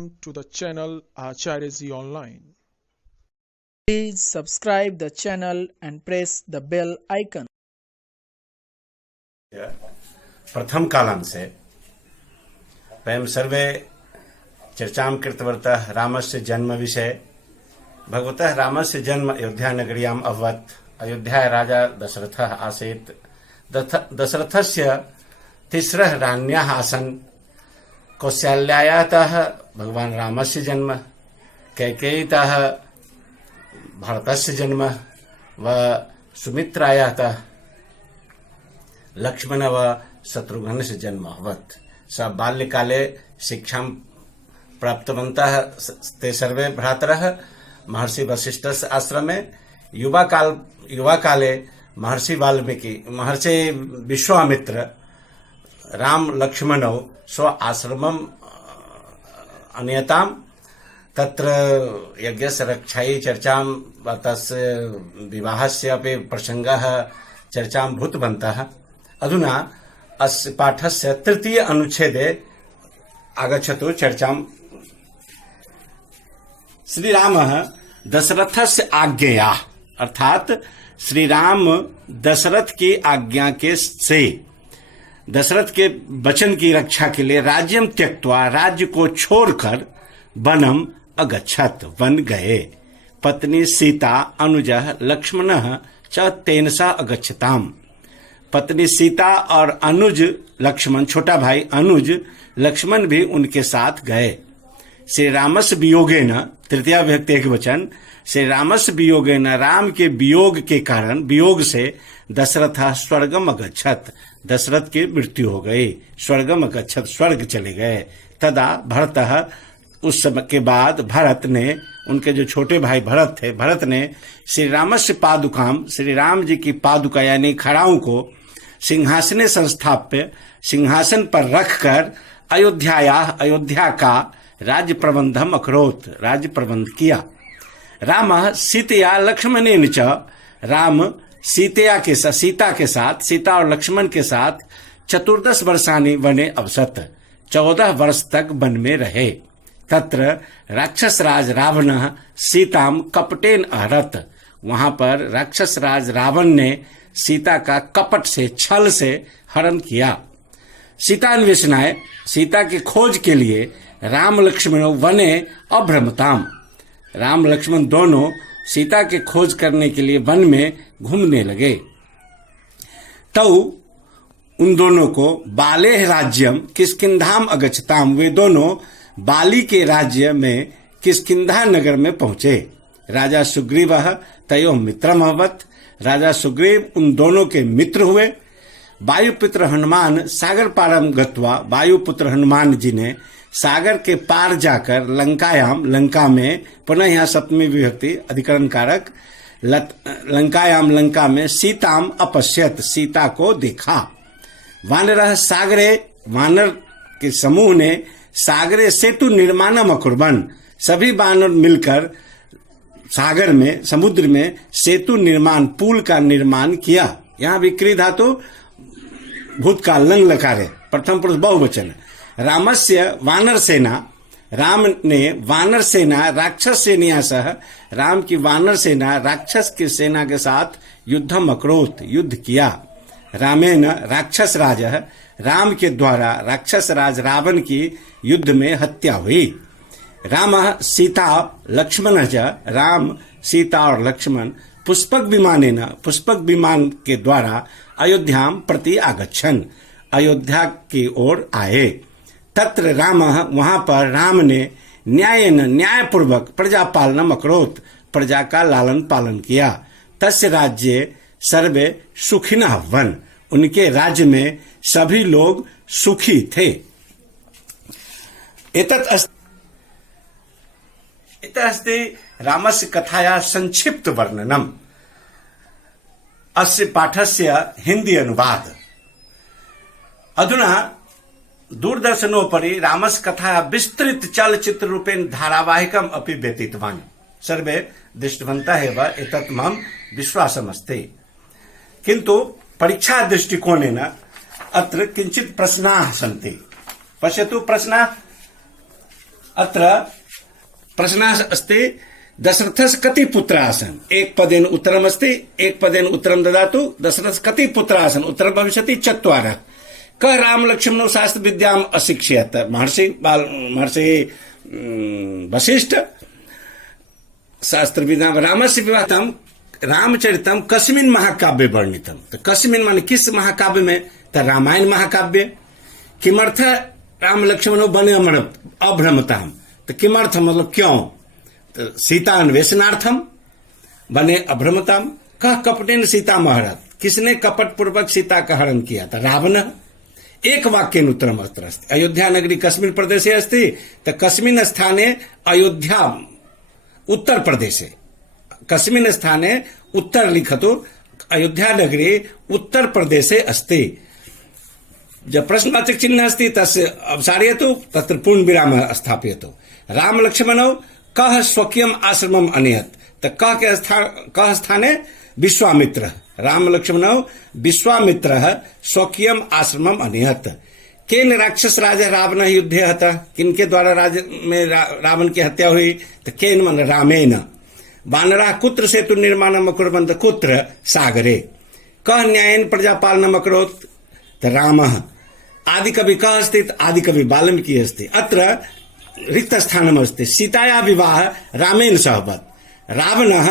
to the channel Acharyaji Online. Please subscribe the channel and press the bell icon. प्रथम कालं से वयं सर्वे चर्चां कृतवन्तः रामस्य जन्म विषये। भगवतः रामस्य जन्म अयोध्या नगर्याम् अभवत्। अयोध्या राजा दशरथः आसीत्। दशरथस्य तिस्रः राज्ञाः आसन्। कौसल्यायातः भगवान् रामस्य जन्म, कैकेयीतः भरतस्य जन्म व सुमित्रायातः लक्ष्मण व शत्रुघ्नस्य जन्म अभवत्। स बाल्यकाले शिक्षां प्राप्तवन्तः ते सर्वे भ्रातरः महर्षि वसिष्ठस्य आश्रमे। युवाकाले महर्षि वाल्मीकि, महर्षि विश्वामित्र राम लक्ष्मणौ स्व आश्रमम् अनयताम्। तत्र यज्ञस्य रक्षायै चर्चां तस्य विवाहस्य अपि प्रसङ्गः चर्चां भूतवन्तः। अधुना अस्य पाठस्य तृतीय अनुच्छेदे आगच्छतु चर्चां। श्रीरामः दशरथस्य आज्ञया, अर्थात श्रीराम दशरथ की आज्ञा के से दशरथ के वचन की रक्षा के लिए राज्यं त्यक्त्वा, राज्य को छोड़कर वनम अगच्छत, वन गए। पत्नी सीता अनुजः लक्ष्मणः च तेन सह अगच्छताम्। पत्नी सीता और अनुज लक्ष्मण, छोटा भाई अनुज लक्ष्मण भी उनके साथ गए। श्री रामस्य वियोगेन, तृतीया विभक्ति एकवचन, श्री रामस्य वियोगेन, राम के वियोग के कारण, वियोग से दशरथ स्वर्गम अगच्छत, दशरथ की मृत्यु हो गई। स्वर्गम अगच्छत, स्वर्ग चले गए। तदा भरतः, उस समय के बाद भरत ने, उनके जो छोटे भाई भरत थे, भरत ने श्री रामस्य पादुकाम, श्री राम जी की पादुका यानी खड़ाओं को सिंहासने संस्थाप्य, सिंहासन पर रखकर अयोध्या का राज्य प्रबंधम अकरोत, राज्य प्रबंध किया। राम सीतया लक्ष्मणेन च, राम सीता के साथ, सीता और लक्ष्मण के साथ 14 वर्षानि वने अवसत, 14 वर्ष तक वन में रहे। तत्र राक्षस राज रावणः सीताम कपटेन अहरत, वहां पर राक्षस राज रावण ने सीता का कपट से, छल से हरण किया। सीतान्वेषणाय, सीता की खोज के लिए राम लक्ष्मण वने अभ्रमताम, राम लक्ष्मण दोनों सीता की खोज करने के लिए वन में घूमने लगे। तौ उन दोनों को बाले राज्यम किष्किंधाम अगच्छताम, वे दोनों बाली के राज्य में किष्किंधा नगर में पहुंचे। राजा सुग्रीव तयो मित्रम अभवत, राजा सुग्रीव उन दोनों के मित्र हुए। वायुपुत्र हनुमान सागर पारम गत्वा, वायुपुत्र हनुमान जी ने सागर के पार जाकर लंकायाम, लंका में, पुनः यहाँ सप्तमी विभक्ति अधिकरण कारक, लंकायाम, लंका में सीताम अपश्यत, सीता को देखा। वानरः सागरे, वानर के समूह ने सागरे सेतु निर्माणम अकुर्वन्, सभी वानर मिलकर सागर में, समुद्र में सेतु निर्माण, पुल का निर्माण किया। यहाँ विक्री धातु भूतकाल लंग लकार है, प्रथम पुरुष बहुवचन। रामस्य वानर सेना, राम ने वानर सेना राक्षस सेना सह, राम की वानर सेना राक्षस की सेना के साथ युद्धम अकरोत, युद्ध किया। रामेण राक्षस राज, राम के द्वारा राक्षस राज रावण की युद्ध में हत्या हुई। राम सीता लक्ष्मण च, राम सीता और लक्ष्मण पुष्पक विमानेन, पुष्पक विमान के द्वारा अयोध्याम प्रति आगच्छन, अयोध्या की ओर आए। तत्र राम, वहां पर राम ने न्यायेन, न्यायपूर्वक प्रजापालनम अकरोत, प्रजा का लालन पालन किया। तस्य राज्ये सर्वे सुखिनः वन, उनके राज्य में सभी लोग सुखी थे। एतत् अस्ति रामस्य कथाया संक्षिप्त वर्णनम। अस्य पाठस्य हिंदी अनुवाद। अधुना दूरदर्शनोपरि रामस्य कथा विस्तृत चलचित्र रूपेण धारावाहिकम् अपि व्यतीतवान्। सर्वे दृष्टवन्तः एव, एतत् मम विश्वासमस्ति। किन्तु परीक्षा दृष्टिकोणेन अत्र किञ्चित् प्रश्नाः सन्ति। पश्यतु प्रश्नाः। अत्र प्रश्नः अस्ति दशरथस्य कति पुत्राः आसन्? एक पदेन उत्तरमस्ति, एक पदेन उत्तरं ददातु। दशरथस्य कति पुत्राः आसन्? उत्तरं भविष्यति चत्वारः। कः रामलक्ष्मणौ शास्त्र विद्याम् अशिक्षयत्? महर्षि वशिष्ठ शास्त्र विद्या। रामस्य विवाहं रामचरितम कस्मिन् महाकाव्ये वर्णितम्? तो कस्मिन् माने किस महाकाव्य में? तो रामायण महाकाव्य। किमर्थ राम लक्ष्मणौ वने अभ्रमताम्? तो किमर्थ मतलब क्यों? तो सीता अन्वेषणार्थम वने अभ्रमताम्। कः कपटेन सीता महरत? किसने कपट पूर्वक सीता का हरण किया था? रावणः। एक वाक्येन उत्तरम् अत्र अस्ति। अयोध्या नगरी कस्मिन् प्रदेशे अस्ति? तो कस्मिन् स्थाने अयोध्या उत्तर प्रदेशे। कस्मिन् स्थाने उत्तर लिखतु। अयोध्या नगरी उत्तर प्रदेशे अस्ति। जब प्रश्नवाचक चिन्ह अस्ति तस्य अवसारयतु, तत्र पूर्ण विराम स्थापयतु। राम लक्ष्मणौ कः स्वकीयम् आश्रमम् अनयत्? तो कः स्थाने? विश्वामित्रः। राम लक्ष्मणौ विश्वामित्रः स्वकीयम् आश्रमम् अनयत्। केन राक्षस राजा रावणः युद्धे हतः? किनके द्वारा रावण की हत्या हुई? तो केन मन रामेन। वानराः कुत्र सेतु निर्माणम् अकुर्वन्त? कुत्र? सागरे। कः न्यायेन प्रजापालनम् अकरोत्? तो रामः। आदिकवि कः अस्ति? आदिकवि वाल्मीकि अस्ति। अत्र रिक्त स्थानम् अस्ति। सीतायाः विवाह रामेण सहवत्। रावणः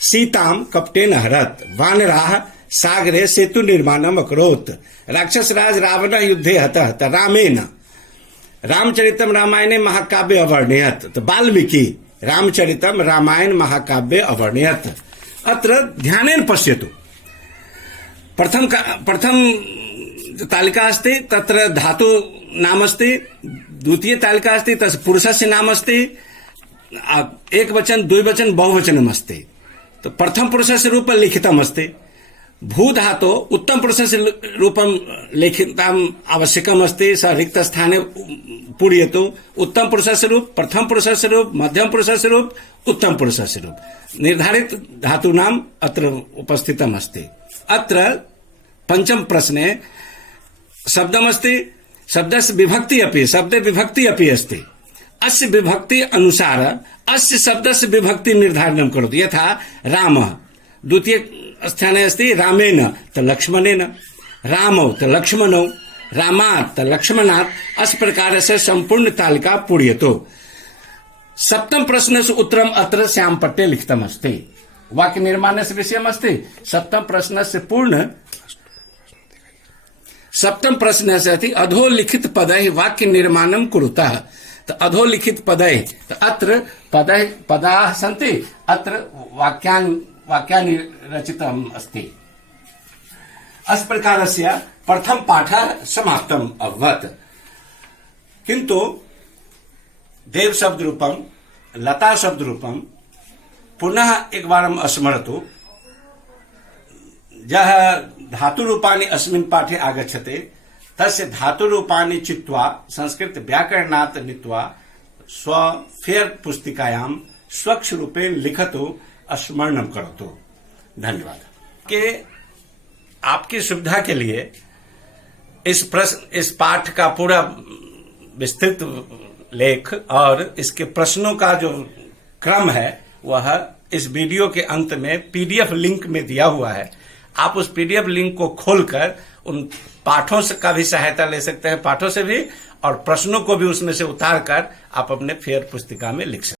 सीतां कपटेन हरत्। वानराः सागरे सेतु निर्माणम् अकरोत्। राक्षसराज रावणः युद्धे हतः। तो रामेण। रामचरितम् रामायणे महाकाव्ये अवर्णयत्। तो वाल्मीकि रामचरितम् रामायण महाकाव्ये अवर्णयत्। अत्र ध्यानेन पश्यतु। प्रथम तालिका अस्ति, तत्र धातु नाम अस्ति। द्वितीय तालिका अस्ति, तस्य पुरुषस्य नाम अस्ति। एक वचन, द्विवचन, बहुवचनम् अस्ति। तो प्रथम पुरुषस्य रूपं लिखितम् अस्ति। भू धातो उत्तम पुरुषस्य रूपं लिखितम् आवश्यकम् अस्ति। स रिक्त स्थाने पूरयतु। उत्तम पुरुषस्य रूप, प्रथम पुरुषस्य रूप, मध्यम पुरुषस्य रूप, उत्तम पुरुषस्य रूप निर्धारित धातूनाम् अत्र उपस्थितम् अस्ति। अत्र पंचम प्रश्ने शब्दमस्ति। शब्दस्य विभक्ति अपि, शब्दे विभक्ति अपि अस्ति। अस्य विभक्ति अनुसार अस्य शब्दस्य विभक्ति निर्धारणं करोतु। यथा रामः द्वितीय स्थाने अस्ति। रामेण तो लक्ष्मणेन, रामौ तो लक्ष्मणौ, रामात् तो लक्ष्मणात्। अस्य प्रकारस्य सम्पूर्ण तालिका पूरयतु। सप्तम प्रश्नस्य उत्तरम् अत्र श्यामपट्टे लिखितम् अस्ति। वाक्य निर्माणस्य विषयम् अस्ति। सप्तम प्रश्नस्य अस्ति अधोलिखित पदैः वाक्य निर्माणं कुरुतः। तो अधोलिखित पदैः, तो अत्र पदाः सन्ति। अत्र वाक्यानि रचितम् अस्ति। अस्य प्रकारस्य प्रथम पाठः समाप्तम् अभवत्। किन्तु देव शब्द रूपम, लता शब्द रूपम पुनः एकवारम् स्मरतु। यः धातुरूपाणि अस्मिन् पाठे आगच्छते तस्य धातुरूपाणि चित्वा संस्कृत व्याकरणात् नीत्वा फेयर पुस्तिकायां स्वच्छ रूपेण लिखतु, स्मरणं करोतु। धन्यवाद। के आपकी सुविधा के लिए इस पाठ का पूरा विस्तृत लेख और इसके प्रश्नों का जो क्रम है वह इस वीडियो के अंत में पीडीएफ लिंक में दिया हुआ है। आप उस पीडीएफ लिंक को खोलकर उन पाठों से का भी सहायता ले सकते हैं, पाठों से भी, और प्रश्नों को भी उसमें से उतार कर आप अपने फेयर पुस्तिका में लिख सकते हैं।